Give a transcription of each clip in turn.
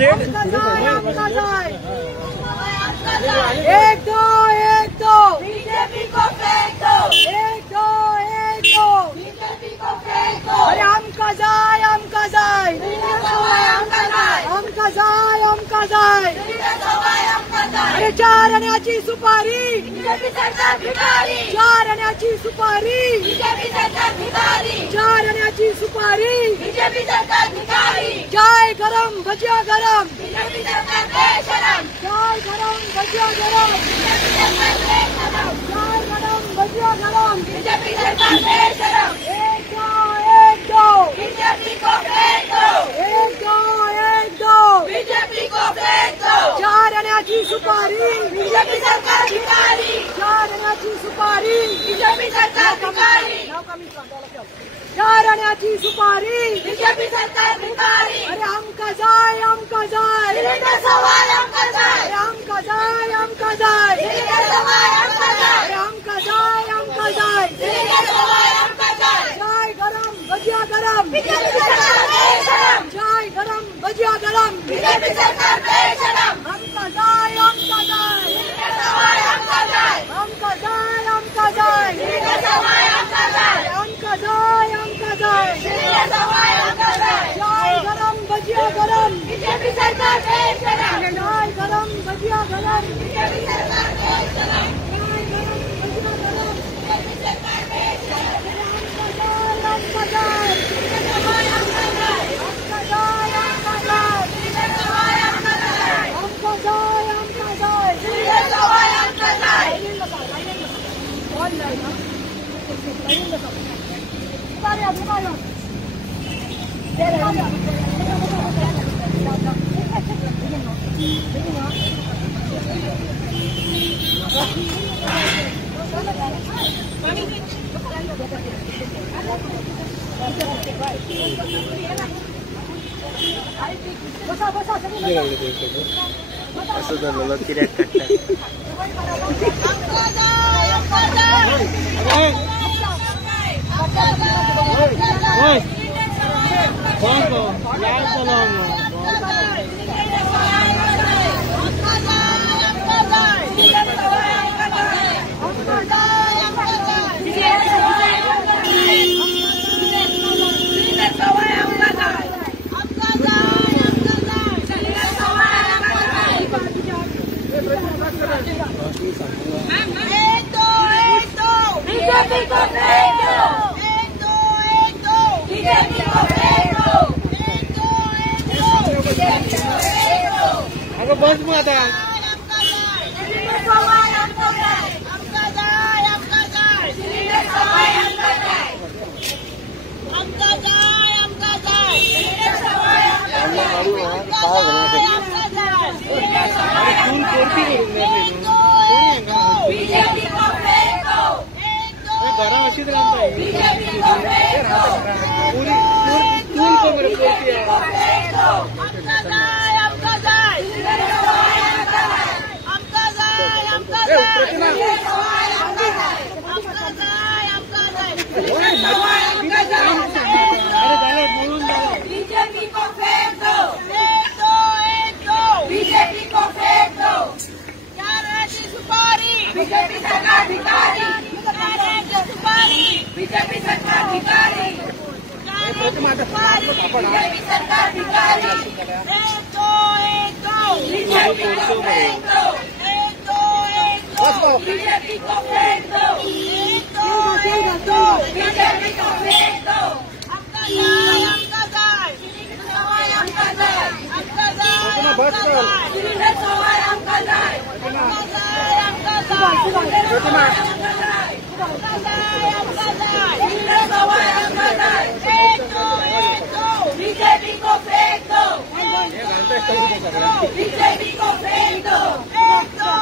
एक दो बीजेपी को फेंक दो, एक दो बीजेपी को फेंक दो। अरे हम का जाए अरे 4 आण्याची सुपारी, 4 आण्याची सुपारी, 4 आण्याची सुपारी, चाय गरम भजिया गरम, चाय गरम भजिया गरम, चाय गरम भजिया गरम। एक दो बीजेपी को फेंक दो, एक दो बीजेपी को फेंक दो। 4 आण्याची सुपारी, बीजेपी सरकार भिकारी, 4 आण्याची सुपारी, बीजेपी सरकार भिकारी, 4 आण्याची सुपारी, बीजेपी सरकार भिकारी। अरे हम का जाए सिलेंडर सवाल हम का जाए, अरे हम का जाए सिलेंडर सवाल हम का जाए, अरे हम का जाए सिलेंडर सवाल हम का जाए। चाय गरम भजिया गरम, बीजेपी सरकार बेशरम, चाय गरम भजिया गरम, बीजेपी सरकार बेशरम। हम का जाए सिलेंडर सवाल हम का जाए, हम का जाए सिलेंडर सवाल हम का जाए, हम का जाए सिलेंडर सवाल हम का जाए। चाय गरम भजिया गरम, बीजेपी सरकार बेशरम, चाय गरम भजिया गरम, बीजेपी सरकार बेशरम, चाय गरम भजिया गरम, बीजेपी सरकार बेशरम। हम का जाए सिलेंडर सवाल हम का जाए, हम का जाए सिलेंडर सवाल हम का जाए, हम का जाए सिलेंडर सवाल हम का जाए। असं झालं किऱ्यात काढतात। बीजेपी को फेंक दो, एक दो बीजेपी को फेंक दो, एक दो बीजेपी को फेंक दो। अगं बस मग आता सिलेंडर सवाल हम का जाए, हम का जाए सिलेंडर सवाल हम का जाए, हम का जाए सिलेंडर सवाल हम का जाए, हम का जाए सिलेंडर सवाल हम का जाए। बीजेपी को फेंक दो, घरा अशीच राहता बीजेपी को फेंक दो, पूरी स्कूल को मेरे पोती है। हम का जाए सिलेंडर सवाल हम का जाए, हम का जाए सिलेंडर सवाल हम का जाए, हम का जाए सिलेंडर सवाल हम का जाए। बीजेपी को फेंक दो, एक दो बीजेपी को फेंक दो। 4 आण्याची सुपारी, बीजेपी सरकार भिकारी, 4 आण्याची सुपारी, बीजेपी सरकार भिकारी, 4 आण्याची सुपारी, बीजेपी सरकार भिकारी। एक दो बीजेपी को फेंक दो, एक दो बीजेपी को फेंक दो, एक दो बीजेपी को फेंक दो। हम का जाए सिलेंडर सवाल हम का जाए, हम का जाए सिलेंडर सवाल हम का जाए, हम का जाए सिलेंडर सवाल हम का जाए। एक दो बीजेपी को फेंक दो, बीजेपी को फेंक दो, एक दो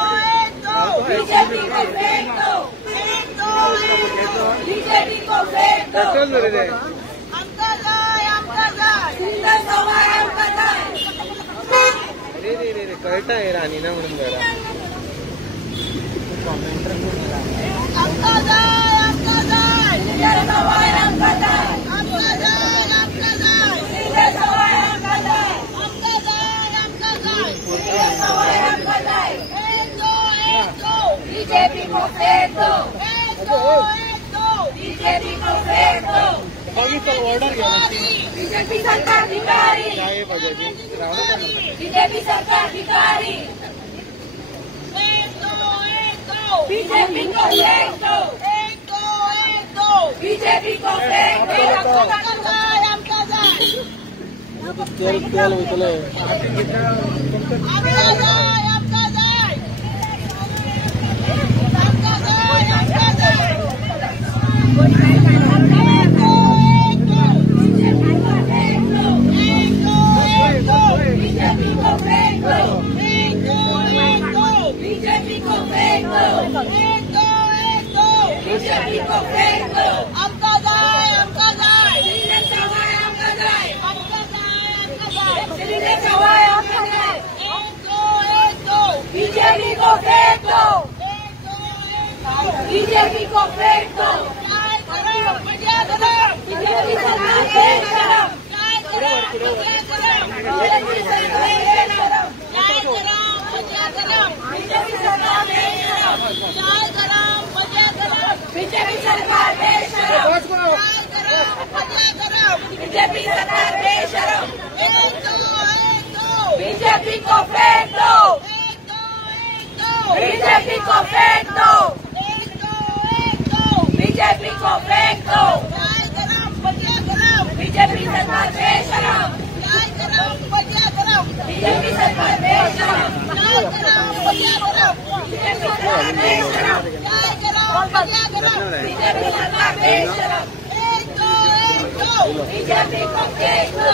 बीजेपी को फेंक दो, एक दो बीजेपी को फेंक दो। हम का जाए सिलेंडर सवाल हम का जाए। कळता आहे राणी ना म्हणून जरा हम का जाए सिलेंडर सवाल हम का जाए, हम का जाए सिलेंडर सवाल हम का जाए, हम का जाए बीजेपी को फेंक दो। ऑर्डर घ्या बीजेपी सरकार भिकारी। काय पाहिजे बीजेपी सरकार भिकारी। बीजेपी को फेंक दो। बीजेपी को फेंक दो। तेल होतले बीजेपी को फेंक दो। बीजेपी को फेंक दो। बीजेपी को फेंक दो। आमका जाय, आमका जाय, श्रीधर चव्हाण आमका जाय। आमका जाय, आमका जाय, श्रीधर चव्हाण आमका जाय। एक दो बीजेपी को फेंक दो। बीजेपी को फेंक दो। काय करो मजा करो। बीजेपी सरकार फेंक करो। काय करो मजा करो। बीजेपी सरकार फेंक करो। काय करो मजा करो। बीजेपी सरकार फेंक करो। काय करो मजा करो। बीजेपी सरकार फेंक करो। काय करो मजा करो। बीजेपी सरकार फेंक करो। एक दो बीजेपी को फेंक दो। बीजेपी को फेंक दो। बीजेपी को फेंक दो। काय करो मजा करो। बीजेपी सरकार फेंक करो। काय करो मजा करो। बीजेपी सरकार फेंक करो। काय करो मजा करो। बीजेपी सरकार फेंक करो। काय करो मजा करो। बीजेपी सरकार फेंक करो। एक दो बीजेपी को फेंक दो।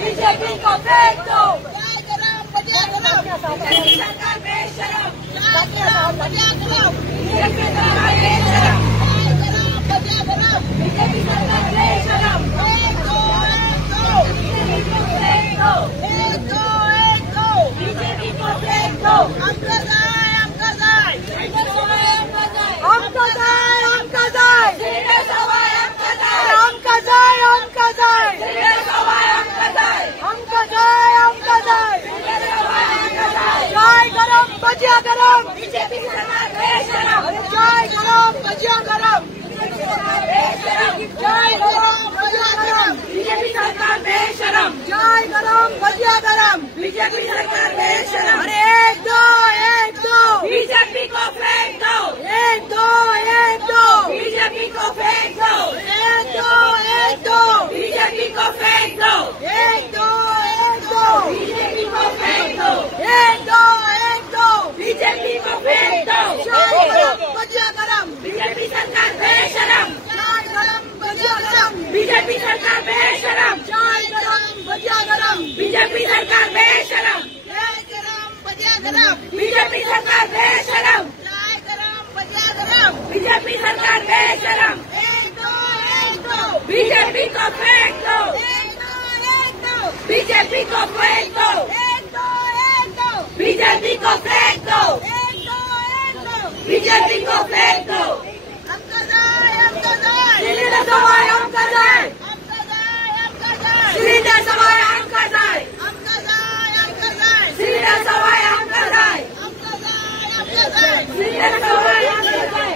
बीजेपी को फेंक दो। काय करो मजा करो। बीजेपी सरकार फेंक करो। काय करो मजा करो। बीजेपी सरकार फेंक करो। काय करो मजा करो। बीजेपी सरकार फेंक करो। एक दो बीजेपी को फेंक दो। बीजेपी को फेंक दो। आमका जाय, आमका जाय, श्रीधर चव्हाण आमका जाय। आमका जाय, आमका जाय, श्रीधर चव्हाण आमका जाय। आमका जाय, आमका जाय, श्रीधर चव्हाण आमका जाय। आमका जाय, आमका जाय. श्रीधर चव्हाण आमका जाय। चाय गरम भजिया गरम. बीजेपी सरकार फेंक करो। चाय गरम भजिया गरम. चाय गरम भजिया गरम. बीजेपी सरकार फेंक करो। चाय गरम भजिया गरम. बीजेपी सरकार फेंक करो। अरे एक दो बीजेपी को फेंक दो। एक दो बीजेपी को फेंक दो। एक दो बीजेपी को फेंक दो। एक दो बीजेपी को फेंक दो। एक दो बीजेपी को फेंक दो। चाय गरम भजिया गरम. बीजेपी सरकार फेंक करो। चाय गरम भजिया गरम. बीजेपी सरकार फेंक करो। चाय गरम भजिया गरम. बीजेपी सरकार फेंक करो। चाय गरम भजिया गरम. बीजेपी सरकार फेंक करो। चाय गरम भजिया गरम. बीजेपी सरकार फेंक करो। एक दो बीजेपी को फेंक दो। बीजेपी को फेंक दो। बीजेपी को फेंक दो। बीजेपी को फेंक दो। श्रीधर चव्हाण आमका जाय। श्रीधर चव्हाण आमका जाय। श्रीधर चव्हाण आमका जाय। श्रीधर चव्हाण आमका जाय।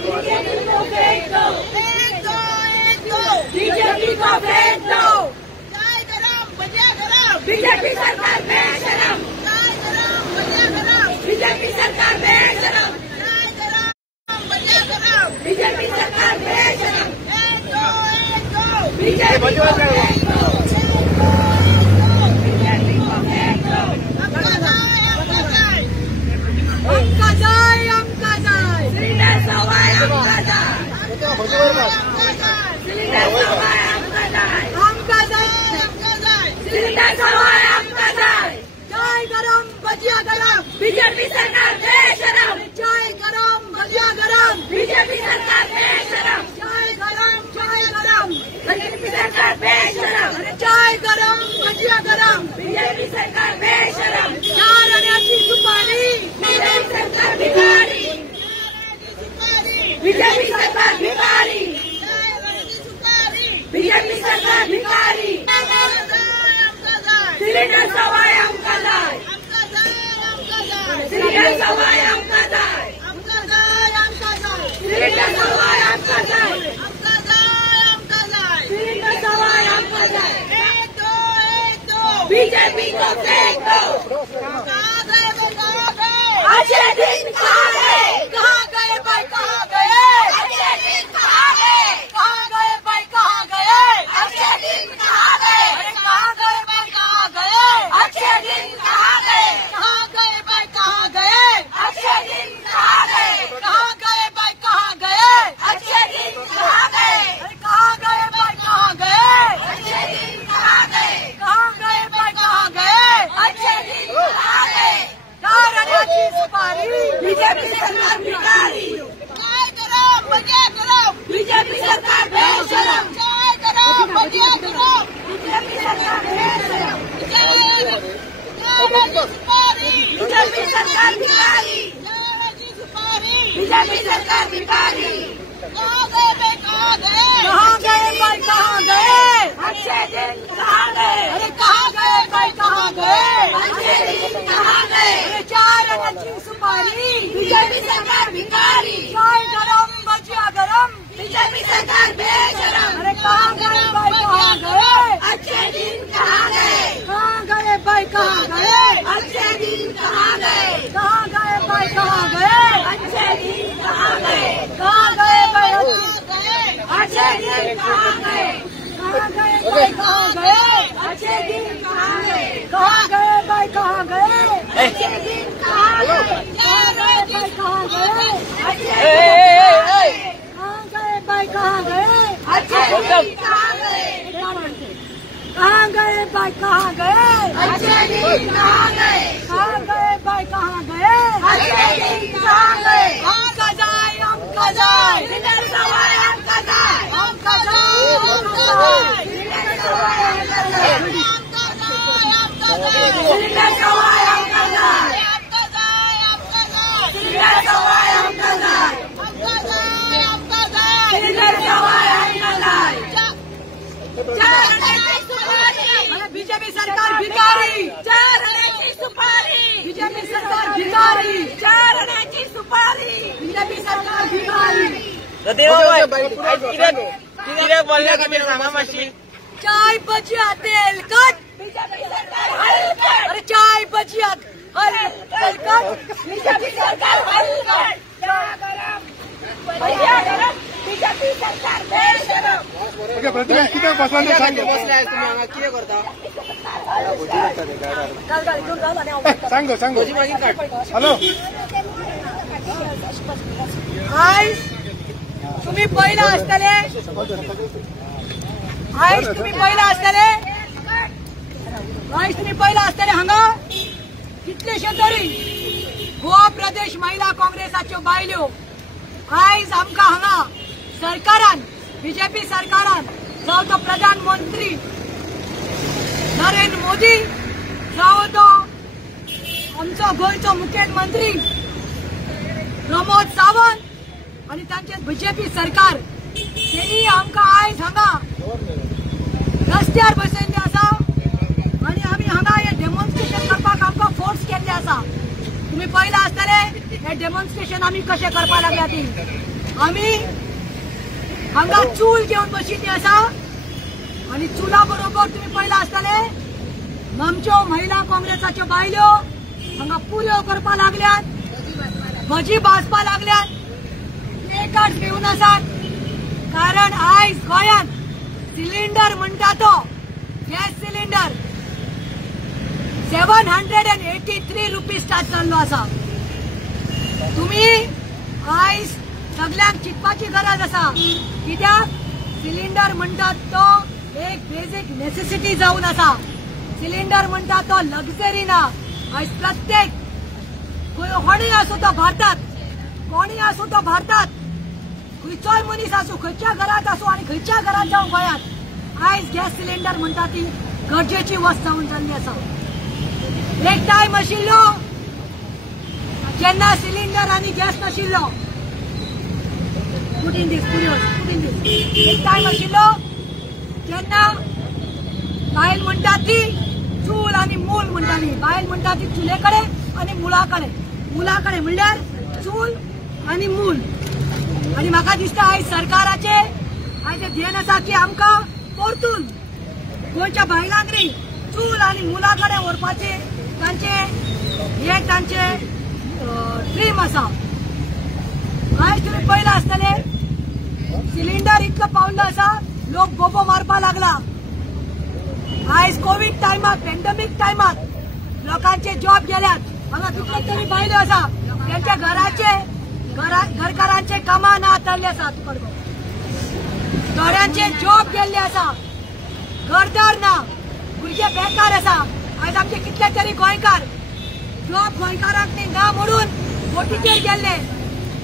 बीजेपी को फेंक दो। बीजेपी को फेंक दो। बीजेपी सरकार फेंक करो। बीजेपी सरकार फेंक करो। बीजेपी सरकार फेंक करो। बीजेपी को फेंक दो। बीजेपी को फेंक दो। आमका जाय, आमका जाय, श्रीधर चव्हाण आमका जाय। श्रीधर चव्हाण आमका जाय। आमका जाय. श्रीधर चव्हाण आमका जाय। चाय गरम भजिया गरम. बीजेपी सरकार फेंक करो। चाय गरम भजिया गरम. बीजेपी सरकार फेंक करो। चाय गरम बीजेपी सरकार फेंक करो। चाय गरम भजिया गरम. बीजेपी सरकार फेंक करो। चार आण्याची सुपारी. बीजेपी सरकार भिकारी। बीजेपी सरकार भिकारी। बीजेपी सरकार भिकारी। श्रीधर चव्हाण आमका जाय. श्रीधर सिलेंडर सवाय आमकां जाय, आमकां जाय, आमकां जाय, सिलेंडर सवाय आमकां जाय, आमकां जाय, आमकां जाय, सिलेंडर सवाय आमकां जाय। एक दो बीजेपी को फेंक दो। कहाँ गए वो, कहाँ गए? अच्छे दिन कहाँ गए? कहाँ गए भाई, कहाँ गए? अच्छे दिन कहाँ गए? कहाँ गए भाई, कहाँ गए? अच्छे दिन कहाँ गए? अरे कहाँ गए भाई, कहाँ गए? अच्छे दिन कहाँ गए? कहाँ गए भाई, कहाँ गए? अच्छे दिन कहाँ गए? कहाँ गए भाई, कहाँ गए? अच्छे दिन कहाँ गए? अरे कहाँ गए भाई, कहाँ गए? अच्छे दिन कहाँ गए? कहाँ गए भाई, कहाँ गए? अच्छे दिन कहाँ गए? चार आने सुपारी। बीजेपी सरकार भिखारी। चाय करो, भजिया करो। बीजेपी सरकार बेशरम। चाय करो, भजिया करो। बीजेपी सरकार बेशरम। चाय सुपारी। बीजेपी सरकार भिखारी। चाय सुपारी। बीजेपी सरकार भिखारी। कहाँ गए बे, कहाँ गए? कहाँ गए भाई, कहाँ गए? अच्छे दिन कहाँ गए? अरे कहाँ गए भाई, कहाँ गए? अच्छे दिन कहाँ गए? अरे चार आने सुपारी। बीजेपी सरकार भिखारी। चाय गरम, भजिया गरम। बीजेपी सरकार बेशरम। अरे कहाँ गए भाई, कहाँ गए? अच्छे दिन कहाँ गए? कहाँ गए भाई, कहाँ गए? अच्छे दिन कहाँ गए? कहाँ गए भाई, कहाँ गए? अच्छे दिन कहाँ गए? कहाँ गए भाई, अच्छे दिन कहाँ गए? कहाँ गए भाई, कहाँ गए? अच्छे दिन कहाँ गए? कहाँ गए भाई, कहाँ गए? अच्छे दिन कहाँ गए? कहाँ गए भाई, कहाँ गए? अच्छे दिन कहाँ गए भाई, कहाँ गए? अच्छे दिन कहाँ गए? कहाँ गए भाई, कहाँ गए? अच्छे दिन कहाँ गए? कहाँ गए भाई, कहाँ गए? अच्छे दिन कहाँ गए? हमका जाए, हमका जाए, सिलेंडर सवाय आमकां जाय, हमका जाए, हमका जाए, सिलेंडर सवाय आमकां जाय, आमकां जाय, आमकां जाय, सिलेंडर सवाय आमकां जाय, आमकां जाय, आमकां जाय, सिलेंडर सवाय आमकां जाय, आमकां जाय, आमकां जाय, सिलेंडर सवाय आमकां जाय। चार आने सुपारी। अरे बीजेपी सरकार भिखारी। चार आने सुपारी। बीजेपी सरकार भिखारी। चार आने सुपारी। बीजेपी सरकार भिखारी। किती बोलल्या का मी सांगा माशी चाय भजिया तेल कट। बीजेपी सरकार हलकट। अरे चाय भजिया तेल कट। बीजेपी सरकार हलकट। चाय गरम, भजिया गरम। बीजेपी सरकार बेशरम। ओके प्रतिभा किती बसला सांग बसलाय तुम्ही हांगा कितें करता सांग सांग भजी मागीर काड हॅलो आयज तुम्ही पहिला असतले, आयज तुम्ही पहिला असतले, आयज तुम्ही पहिला असतले हांगा कितलेशे तरी गोवा प्रदेश महिला काँग्रेसाच्यो बायल्यो आयज आमकां हांगा सरकारान, बीजेपी सरकारान जावं तो प्रधानमंत्री नरेंद्र मोदी जावं तो आमचो गोंयचो मुखेलमंत्री प्रमोद सावंत आणि तांचे बीजेपी सरकार त्यांनी आमकां आयज हांगा रस्त्यार बसयल्ले आसा आणि आमी हांगा हे डेमॉन्स्ट्रेशन करपाक आमकां फोर्स केल्ले आसा। तुम्ही पळयला आसतले हे डेमॉन्स्ट्रेशन आमी कशें करपाक लागल्या ती। आमी हांगा चूल घेवन बशिल्ली आसा आणि चुला बरोबर तुम्ही पळयला आसतले आमच्यो महिला काँग्रेसाच्यो बायल्यो हांगा पुऱ्यो करपाक लागल्यात, भजी भाजपाक लागल्यात, प्लेकार्ड घेवन आसात। कारण आयज गोंयांत सिलिंडर म्हणटा तो गॅस सिलिंडर 783 रुपीज स्टार्ट जाल्लो आसा। तुम्ही आयज सगळ्यांक चिंतपाची गरज आसा, कित्याक सिलिंडर म्हणटात तो एक बेसिक नेसेसिटी जावन आसा। सिलिंडर म्हणटा तो लक्झरी ना। आयज प्रत्येक कोणी आसूं तो भारतात, कोणी आसूं तो भारतात, खंयचोय मनीस आसूं, खंयच्या घरात आसूं आनी खंयच्या घरात जावं गोंयांत आयज गॅस सिलिंडर म्हणटा ती गरजेची वस्त जावन जाल्ली आसा। एक टायम आशिल्लो जेन्ना सिलिंडर आनी गॅस नाशिल्लो, एक टायम आशिल्लो जेन्ना बायल म्हणटा ती चूल आनी मूल म्हणटाली, बायल म्हणटा ती चुले कडेन आनी मुळा कडेन। मुलाकडे म्हणल्यार चूल आणि मूल. आणि म्हाका दिसता आयज सरकाराचे आयज ध्येय आसा की आमकां परतून गोंयच्या बायलांक न्ही चूल आणि मुलाकडे व्हरपाचे तांचे ड्रीम आसा. आयज तुमी पळयलां आसतले सिलिंडर इतलो पावल्लो आसा लोक बोबो मारपा लागला. आयज कोविड टायमाक पॅन्डेमिक टायमाक लोकांचे जॉब गेल्यात. हांगा कितले तरी बायल्यो आसा त्यांच्या घरकारांचे कामां ना जाल्ले आसा. थोड्यांचे जॉब गेल्ले आसा, घरदार ना, भुरगे बेकार आसा. आयज आमचे कितले तरी गोंयकार जॉब गोंयकारांक ना म्हणून बोटीचेर गेल्ले,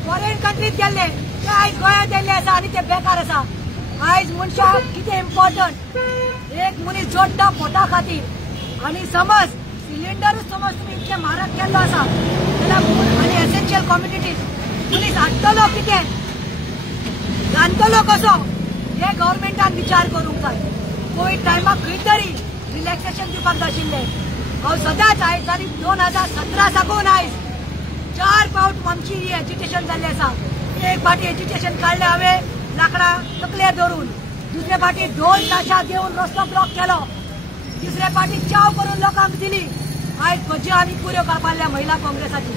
फॉरेन कंट्रीत गेल्ले, ते आयज गोंयांत येयल्ले आसा आनी ते बेकार आसा. आयज मनशाक कितें इम्पॉर्टंट एक मनीस जोडटा पोटा खातीर. आणि समज सिलिंडरूच समज तुम्ही इतके म्हारग केल्लो आसा आनी एसेन्शियल कम्युनिटीज मनीस हाडटलो कितें, रांदतलो कसो, हे गव्हर्मेंटान विचार करूंक जाय. कोविड टायमाक खंय तरी रिलॅक्सेशन दिवपाक जाय आशिल्लें. हांव सदांच आयज आनी 2017 साकून आयज 4 फावट आमची एज्युटेशन जाल्लें आसा. एक फावटी एज्युटेशन काडलें हांवें लाकडां तकलेर धरून, दुसरे फावटी 2 ताशा घेवन रस्तो ब्लॉक केलो, तिसरे फावटी चाव करून लोकांक दिली. आयज भज्यो आनी पुऱ्यो करपाल्या महिला काँग्रेसाची.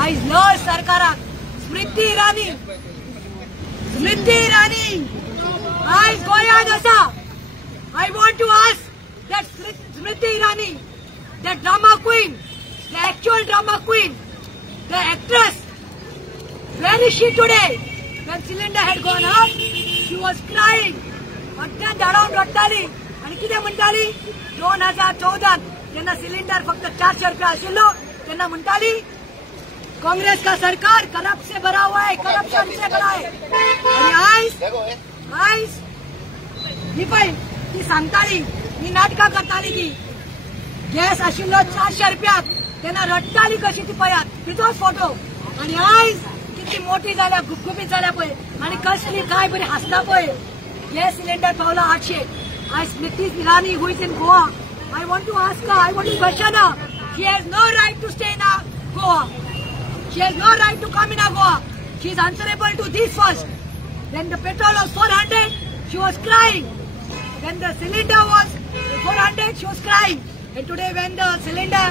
आयज लढ सरकाराक स्मृती इराणी आयज गोंयांत आसा. I want to ask that Smriti Irani, the drama queen, the actual drama queen, the actress, where is she today? When cylinder had gone up, she was crying. अट्ट्यान धाडावन रडटाली आनी कितें म्हणटाली 2014 जेन्ना सिलिंडर फक्त 400 रुपया आशिल्लो तेन्ना म्हणटाली काँग्रेस का सरकार करप्ट से भरा हुआ है, करप्शन से भरा है. आणि आयज ही पळय ती सांगताली, ही नाटकां करताली की गॅस आशिल्लो 400 रुपयाक तेन्ना रडटाली कशी ती पळयात, तिचोच फोटो. आणि आयज कितली मोठी जाल्या, गुपगुपीत जाल्या पळय आनी कसली काय बरी हासता पळय. गॅस सिलिंडर पावला 800. I Smriti Irani who is in Goa. I want to ask her, I want to question her. She has no right to stay in Goa. She has no right to come in Goa. She is answerable to this first. When the petrol was 400, she was crying. When the cylinder was 400, she was crying. And today when the cylinder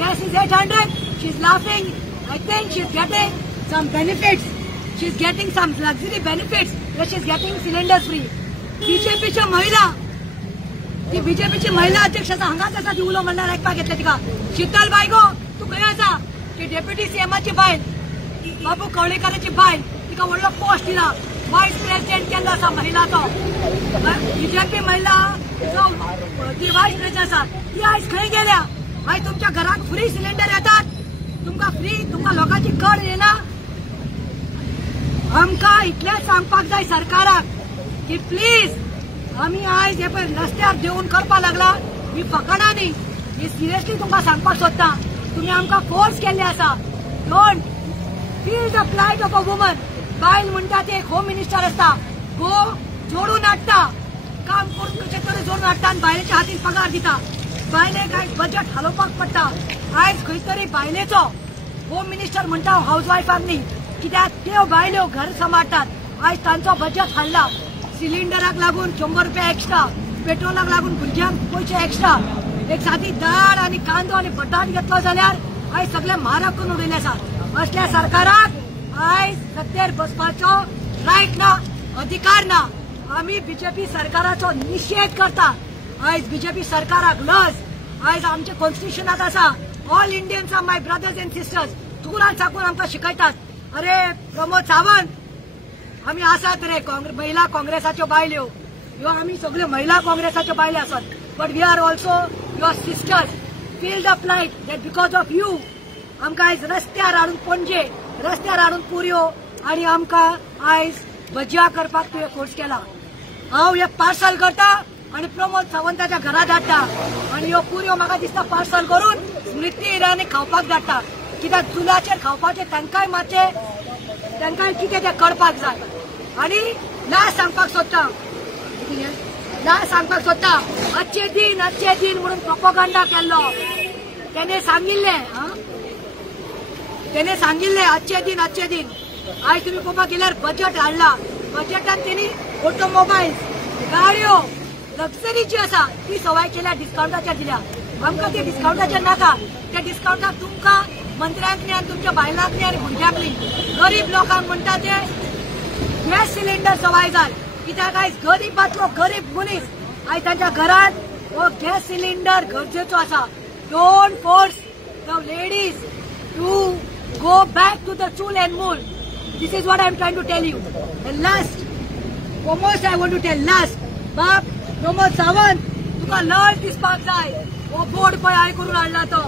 gas is 800, she is laughing. I think she is getting some benefits. She is getting some luxury benefits. That she is getting cylinders free. BJPच्या महिला, ती बीजेपीची महिला अध्यक्ष आसा, हांगाच आसा ती उलो म्हणल्यार आयकपाक घेतले तिका. शीतल बाय गो तू खंय आसा? ती डेप्युटी सीएमाची बायल, बाबू कवळेकराची बायल, तिका व्हडलो पोस्ट दिला, वायस प्रेसिडेंट केल्लो आसा महिलाचो. बीजेपी महिला ती वायस प्रेसिडेंट आसा, ती आयज खंय गेल्या? आयज तुमच्या घराक फ्री सिलिंडर येतात, तुमकां लोकांची कळ येना. आमकां इतलेंच सांगपाक जाय सरकाराक की प्लीज आम्ही आयज हे पळय रस्त्यार देऊन करपा लागला, ही फकाणां न्ही, ही सिरियसली तुमकां सांगपाक सोदता. तुमी आमकां फोर्स केल्ले आसा. Don't feel the plight of a woman. बायल म्हणटा ते एक होम मिनिस्टर आसता, गो जोडून हाडटा, काम करून कशें तरी जोडून हाडटा आनी बायलेच्या हातीन पगार दिता. बायलेक आयज बजेट हालोवपाक पडटा. आयज खंय तरी बायलेचो होम मिनिस्टर म्हणटा हाऊसवायफाक न्ही, कित्याक त्यो बायल्यो घर सांबाळटात. आयज तांचो बजेट हाडला. सिलिंडराक लागून 100 रुपया एक्स्ट्रा, पेट्रोलाक लागून भुरग्यांक पयशे एक्स्ट्रा. एक सादी दाळ आनी कांदो आनी बटाट घेतलो जाल्यार आयज सगळे म्हारग करून उडयले आसा. असल्या सरकाराक आयज सत्तेर बसपाचो रायट ना, अधिकार ना. आमी बीजेपी सरकाराचो निषेध करता. आयज बीजेपी सरकाराक लज आयज आमच्या कॉन्स्टिट्युशनात आसा. All Indians are my brothers and sisters. दुरान साकून आमकां शिकयतात, अरे प्रमोद सावंत आमी आसात रे महिला काँग्रेसाच्यो बायल्यो, ह्यो आमी सगळ्यो महिला काँग्रेसाच्यो बायल्यो आसात. But we are also your sisters. Feel the plight that because of you आमकां आयज रस्त्यार हाडून पणजे, रस्त्यार हाडून पुरयो आनी आमकां आयज भज्या करपाक तुवें फोर्स केला. हांव हे पार्सल करता आनी प्रमोद सावंताच्या घरा धाडटा आनी ह्यो पुरयो म्हाका दिसता पार्सल करून स्मृती इराणी खावपाक धाडटा. कित्याक चुलाचेर खावपाचें तांकांय मातशें कितें तें कळपाक जाय. आनी लास्ट सांगपाक सोदता, अच्छे दिन म्हणून प्रोपोगंडा केल्लो. तेणे सांगिल्लें त्याने सांगितले आजचे दिन आज तुम्ही पळोवपाक गेल्यार बजेट हाडला. बजेटात त्यांनी ऑटोमोबाईल्स गाडयो लक्झरीची आसा ती सवाय केल्या डिस्काउंटाच्या दिल्या. आमकां ते डिस्काउंटाचे नाका. त्या डिस्काउंटाक तुमकां मंत्र्यांनी आनी तुमच्या बायलांनी आनी भुरग्यांनी गरीब लोकांक म्हणटा ते गॅस सिलिंडर सवाय जाय. कित्याक आयज गरीबातलो गरीब मनीस आयज तांच्या घरांत हो गॅस सिलिंडर गरजेचो आसा. Don't force the ladies to go back to the chul and mold. This is what I am trying to tell you. And last, almost I want to tell last. Bap, Pramod Sawant, तुका लळ दिसपाक जाय. हो board पळय हांवें करून हाडला तो.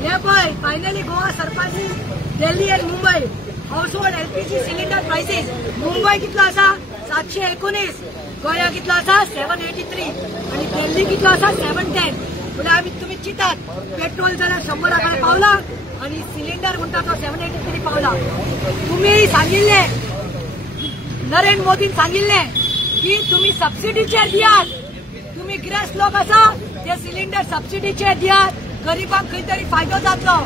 हे पळय फायनली गोवा सरपारची दिल्ली आणि Mumbai house hold LPG cylinder prices. Mumbai कितलो आसा 719, गोंया कितलो आसा 783 आणि दिल्ली कितलो आसा 710. म्हळ्यार आमी तुम्ही चितात पेट्रोल जाल्यार 100 पावला आणि सिलिंडर म्हणटा तो 783 पावला. तुम्ही सांगिल्ले नरेंद्र मोदीन सांगिल्ले की तुम्ही सबसिडीचेर दियात. तुम्ही गिरेस्त लोक आसा ते सिलिंडर सबसिडीचेर दियात. गरीबांक खंय तरी फायदो जातलो.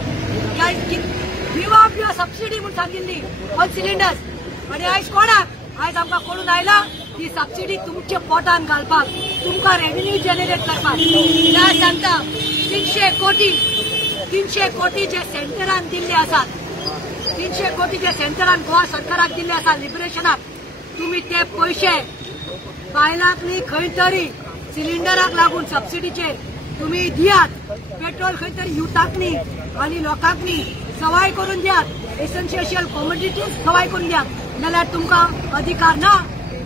गिव अप युअर सबसिडी म्हणून सांगिल्ली ऑन सिलिंडर्स. आणि आयज कोणाक आयज आमकां कळून आयला ती सबसिडी तुमच्या पोटान घालपाक तुमकां रेव्हेन्यू जनरेट करपाक. त्या सांगता 300 कोटी जे सेंटरान दिल्ले आसात 300 कोटी जे सेंटरान गोवा सरकाराक दिल्ले आसा लिबरेशनाक. तुम्ही ते पैसे बायलांक न्ही खंय तरी सिलिंडराक लागून सबसिडीचेर तुम्ही दियात. पेट्रोल खंय तरी युथाक न्ही आनी लोकांक न्ही सवाय करून दियात. एसेन्शियल कॉमोडिटीज सवाय करून दियात. नाल्यार तुमकां अधिकार ना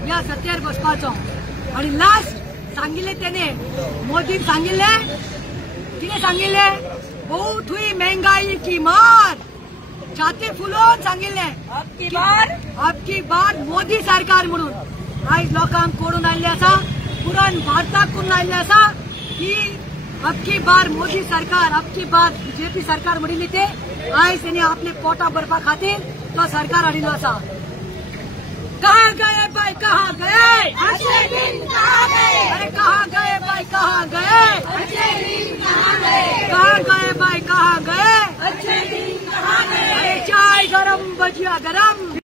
ह्या सत्तेर बसपाचो. आणि लास्ट सांगिल्ले तेणे मोदीन सांगिल्ले कितें सांगिल्ले बहुत हुई महंगाई की मार. छाती फुलोवन सांगिल्ले अबकी बार मोदी सरकार म्हणून. आयज लोकांक कळून आयिल्ले आसा पुरान भारताक कळून आयिल्ले आसा की अबकी बार मोदी सरकार अबकी बार बीजेपी सरकार म्हणिल्ली ते आयज तेणी आपले पोटा भरपा खातीर तो सरकार हाडिल्लो आसा. कहाँ गए भाई कहाँ गए अच्छे दिन कहाँ गए. अरे कहाँ गए भाई कहाँ गए अच्छे दिन कहाँ गए. कहाँ गए भाई कहाँ गए अच्छे दिन कहाँ गए. अरे चाय गरम भजिया गरम.